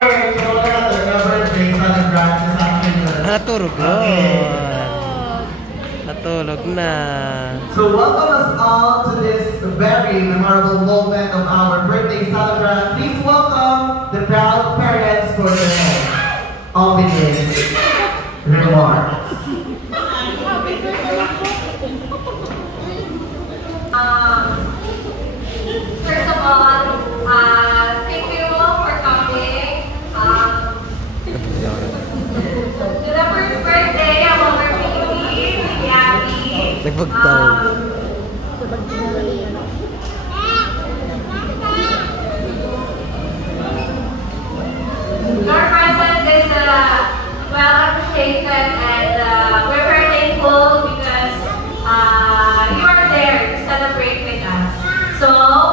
Natulog na. So welcome us all to this very memorable moment of our birthday celebration. Please welcome the proud parents for their opening remarks. First of all, thank you for coming to the first birthday of our baby, Abby. Your presence is well appreciated, and we're very thankful because you are there to celebrate with us. So,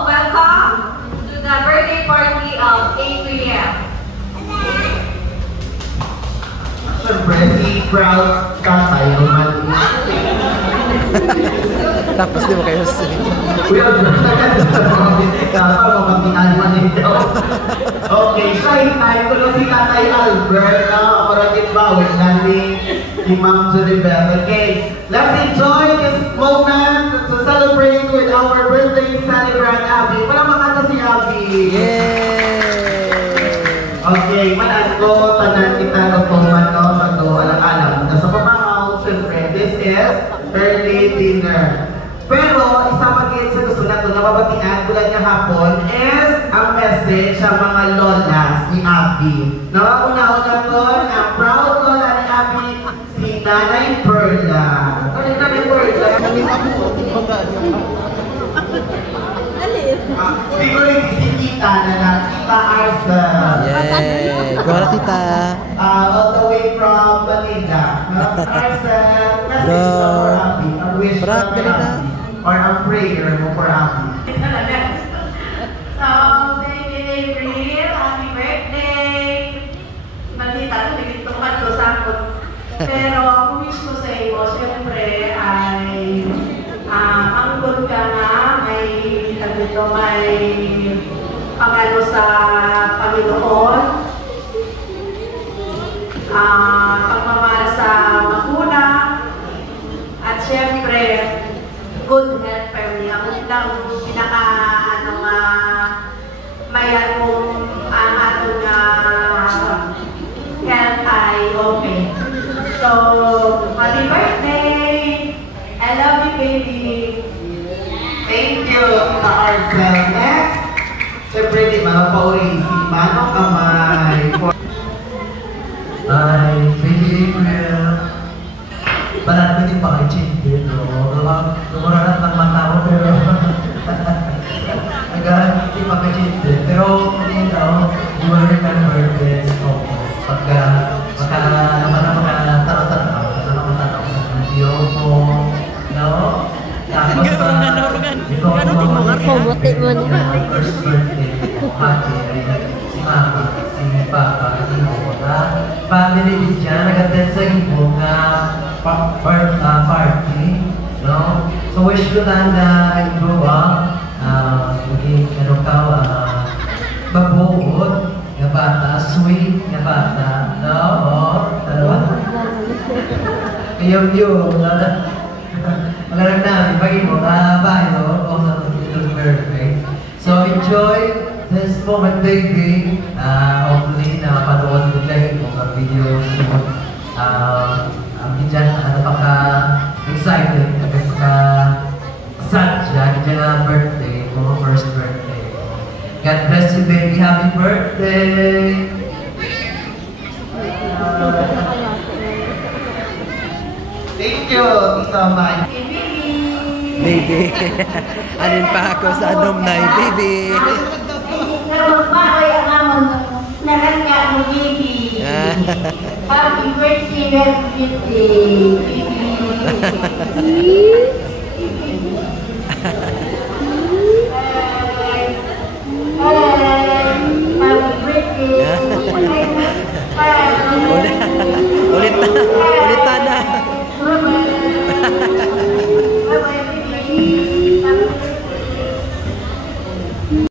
welcome to the birthday party of Adrian. Siyempre, si proud tatay naman. Tapos di mo kayo say. We are okay, siya hinay ko lang si Tatay Albert na kaparating bawit natin si Ma'am Julibel. Okay, let's enjoy this moment to celebrate with our birthday celebrant, Abby. Walang makanta si Abby. Yay! Okay, manan ko, tanan kita no po man no, alam. Nasa papangaw, syempre, this is early dinner. Pero, isa magiging sa gusto na ito na mabatian tulad ng hapon is ang message sa mga lolas ni Abby. No, una-una to, ang proud lola ni Abby, si Nanay Perla. Ano yung Nanay Perla? Hindi ko rin si Tita na Tita Arsa. Yay! Go na, Tita! All the way from Manila. Arsa, message for Abby. A wish from Abby. Or a prayer mo for Abby. So, baby April, happy birthday! Malita ko, nagitukan ko sa akot. Pero, ang wish ko sa iyo, siyempre, ay angkot ka na, may pangalo sa Panginoon, pagmamahal sa magulang, at siyempre, good health family. Ako lang mayan mong ang atong health ay okay. So, happy birthday! I love you, baby! Thank you, Tita Arcel. Next, siyempre di ba, pauri si Manong Kamay. Ay, baby April. Balat ko din pa kay Chintin, no? Lumurarat ng mata ko, pero nagkaroon din pa kay Chintin. Pero, hindi daw, you will remember this. Pagka makataro-taro sa video mo, no? Tapos first birthday, si Mama, si Papa, si Mona, family din siya, nag-attend sa ibong party, no? So wish ko lang na i-grow up, maging mabuod na bata, sweet na bata, no? Yung, magalang namin, pag mo, bayo, o sa itong birthday. So enjoy this moment, baby. Hopefully, napanood ko dyan yung mga videos. Diyan, excited, sad dyan, diyan ang birthday, mga first birthday. God bless you, baby. Happy birthday! Thank you, Tita Mai. Baby! Alin pa ako sa alumni, baby! Nagpapaloy ang amon nakanya mo, baby. Happy birthday, baby.